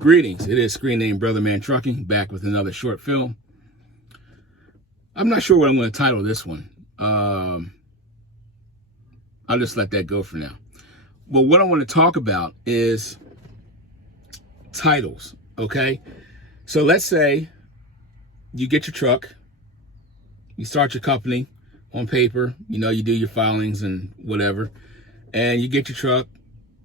Greetings, it is Screen Name Brotherman Trucking, back with another short film. I'm not sure what I'm going to title this one. I'll just let that go for now. But what I want to talk about is titles, okay? So let's say you get your truck, you start your company on paper, you do your filings and whatever, and you get your truck.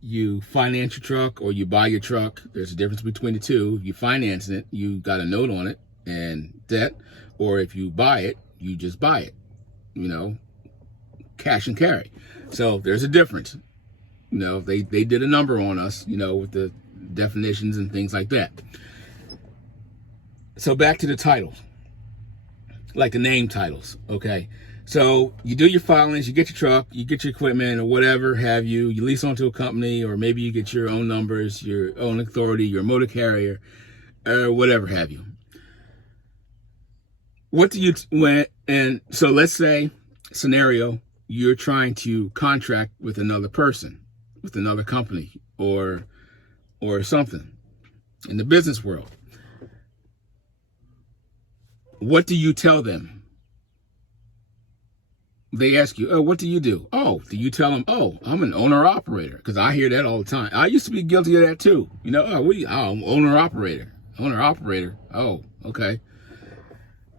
You finance your truck or you buy your truck. There's a difference between the two. If you finance it, you got a note on it and debt. Or if you buy it, you just buy it, cash and carry. So there's a difference. They did a number on us, with the definitions and things like that. So back to the titles, like the name titles, okay? So you do your filings, you get your truck, you get your equipment or whatever have you, you lease onto a company, or maybe you get your own numbers, your own authority, your motor carrier, or whatever have you. So let's say, scenario, you're trying to contract with another person, with another company, or something in the business world. What do you tell them? They ask you, oh, what do you do? Oh, do you tell them, oh, I'm an owner-operator? Because I hear that all the time. I used to be guilty of that too. I'm owner-operator. Owner-operator. Oh, okay.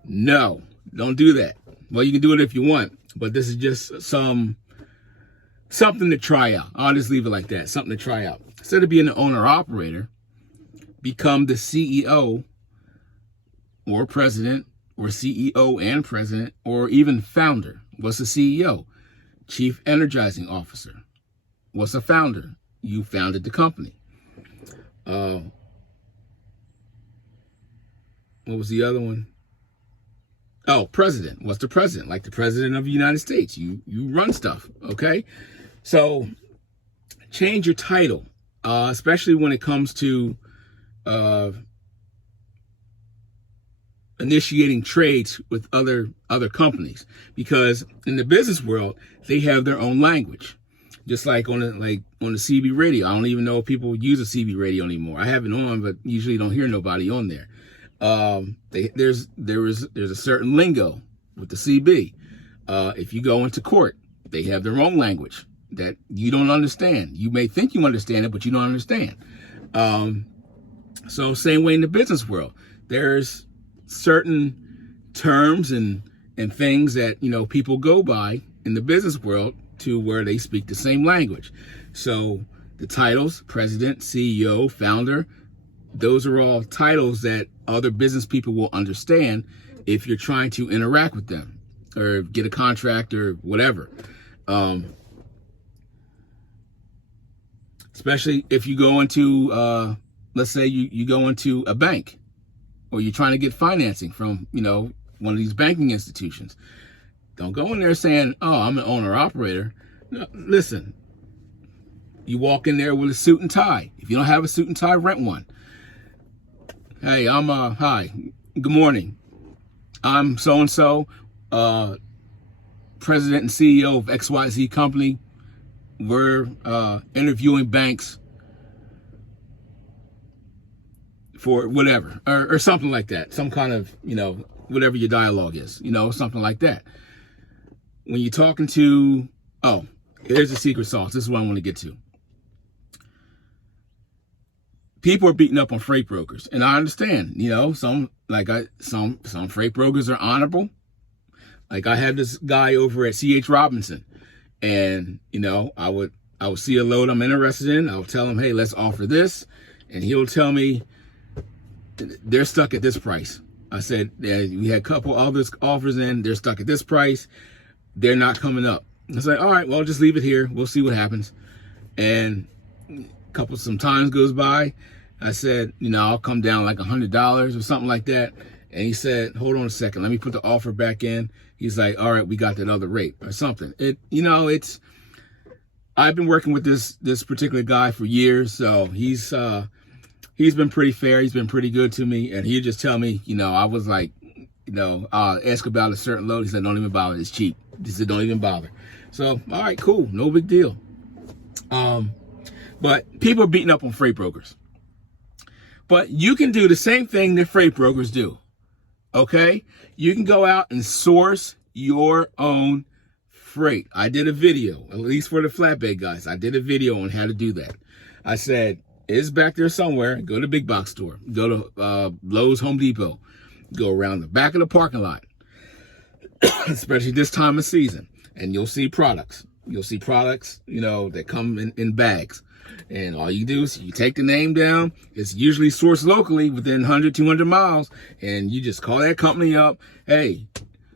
No, don't do that. Well, you can do it if you want, but this is just something to try out. I'll just leave it like that, something to try out. Instead of being an owner-operator, become the CEO or president, or CEO and president, or even founder. What's a CEO? Chief Energizing Officer. What's a founder? You founded the company. What was the other one? Oh, president. What's the president? Like the president of the United States. You run stuff, okay? So change your title, especially when it comes to initiating trades with other companies, because in the business world they have their own language. Just like on the CB radio, I don't even know if people use a CB radio anymore. I have it on, but usually don't hear nobody on there. There's a certain lingo with the CB. If you go into court, they have their own language that you don't understand. You may think you understand it, but you don't understand. So same way in the business world, there's certain terms and things that people go by in the business world to where they speak the same language. So the titles, president, CEO, founder, those are all titles that other business people will understand if you're trying to interact with them or get a contract or whatever. Especially if you go into let's say you go into a bank, or you're trying to get financing from, one of these banking institutions. Don't go in there saying, oh, I'm an owner-operator. No, listen, you walk in there with a suit and tie. If you don't have a suit and tie, rent one. Hey, hi, good morning. I'm so-and-so, president and CEO of XYZ company. We're interviewing banks for whatever, or something like that. Some kind of, whatever your dialogue is, something like that. When you're talking to, oh, here's the secret sauce. This is what I want to get to. People are beating up on freight brokers, and I understand, some freight brokers are honorable. Like I had this guy over at C.H. Robinson, and, I would see a load I'm interested in. I'll tell him, hey, let's offer this. And he'll tell me, they're stuck at this price. I said, we had a couple others offers in, they're stuck at this price. They're not coming up. I said, all right, well, just leave it here. We'll see what happens. And some times goes by. I said, I'll come down like $100 or something like that. And he said, hold on a second. Let me put the offer back in. He's like, all right, we got that other rate or something. I've been working with this particular guy for years. So he's been pretty fair. He's been pretty good to me. And he just tell me, I was like, I'll ask about a certain load. He said, don't even bother. It's cheap. He said, don't even bother. So, all right, cool. No big deal. But people are beating up on freight brokers. But you can do the same thing that freight brokers do. Okay? You can go out and source your own freight. I did a video, at least for the flatbed guys. I did a video on how to do that. I said, it's back there somewhere. Go to the big box store. Go to Lowe's, Home Depot. Go around the back of the parking lot, especially this time of season, and you'll see products. You'll see products, that come in bags. And all you do is you take the name down. It's usually sourced locally within 100, 200 miles. And you just call that company up. Hey,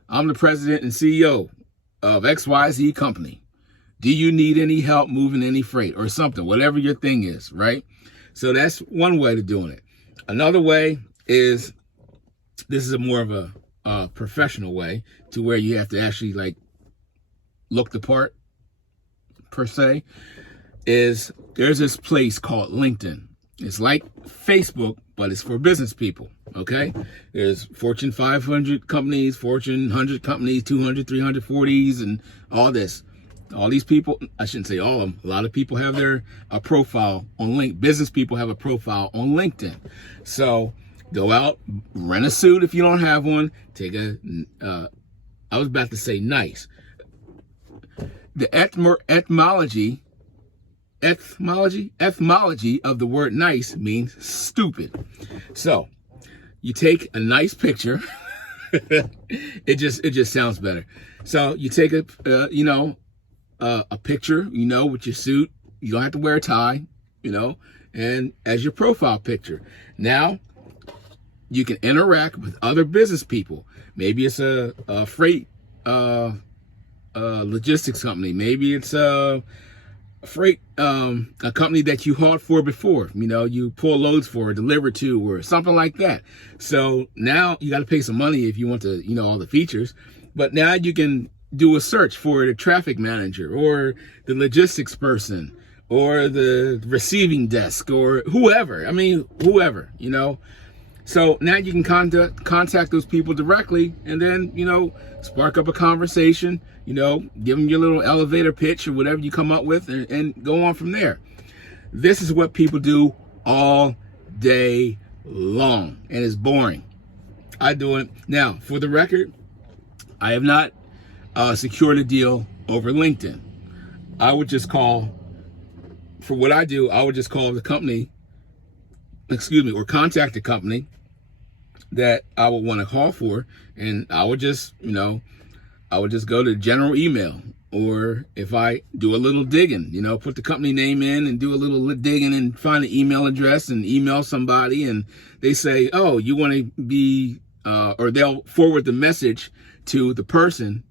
I'm the president and CEO of XYZ company. Do you need any help moving any freight or something, whatever your thing is, right? So that's one way of doing it. Another way is, this is a more of a professional way, to where you have to actually look the part, per se, is there's this place called LinkedIn. It's like Facebook, but it's for business people, okay? There's Fortune 500 companies, Fortune 100 companies, 200, 340s, and all this. All these people, I shouldn't say all of them, a lot of people have a profile on LinkedIn. Business people have a profile on LinkedIn. So go out, rent a suit if you don't have one, take I was about to say nice. The etymology of the word nice means stupid. So you take a nice picture. it just sounds better. So you take a picture, with your suit. You don't have to wear a tie, and as your profile picture. Now you can interact with other business people. Maybe it's a freight logistics company. Maybe it's a freight a company that you hauled for before. You pull loads for, or deliver to, or something like that. So now you got to pay some money if you want to, all the features. But now you can do a search for the traffic manager, or the logistics person, or the receiving desk, or whoever. Whoever, So now you can contact those people directly, and then, spark up a conversation, give them your little elevator pitch or whatever you come up with, and go on from there. This is what people do all day long, and it's boring. I do it. Now, for the record, I have not secured a deal over LinkedIn. I would just call, for what I do, I would just call the company, or contact the company that I would want to call for, and I would just, go to general email, or if I do a little digging, put the company name in and do a little digging and find an email address and email somebody, and they say, oh, you want to be, or they'll forward the message to the person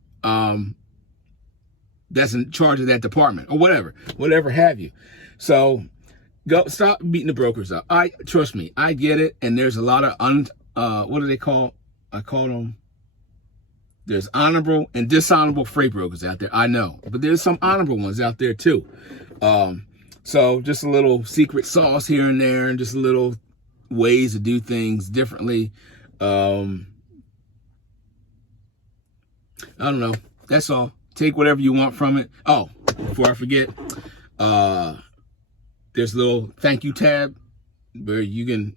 that's in charge of that department, or whatever have you. So stop beating the brokers up. Trust me, I get it, and there's a lot of what do they call? I call them. There's honorable and dishonorable freight brokers out there. I know, but there's some honorable ones out there too. So just a little secret sauce here and there, and just a little ways to do things differently. I don't know. That's all. Take whatever you want from it. Oh, before I forget, there's a little thank you tab where you can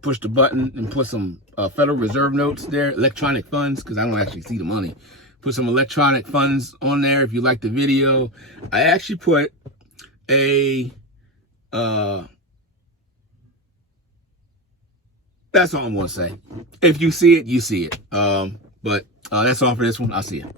push the button and put some Federal Reserve notes there, electronic funds, because I don't actually see the money. Put some electronic funds on there if you like the video. I actually put that's all I'm going to say. If you see it, you see it. But that's all for this one. I'll see you.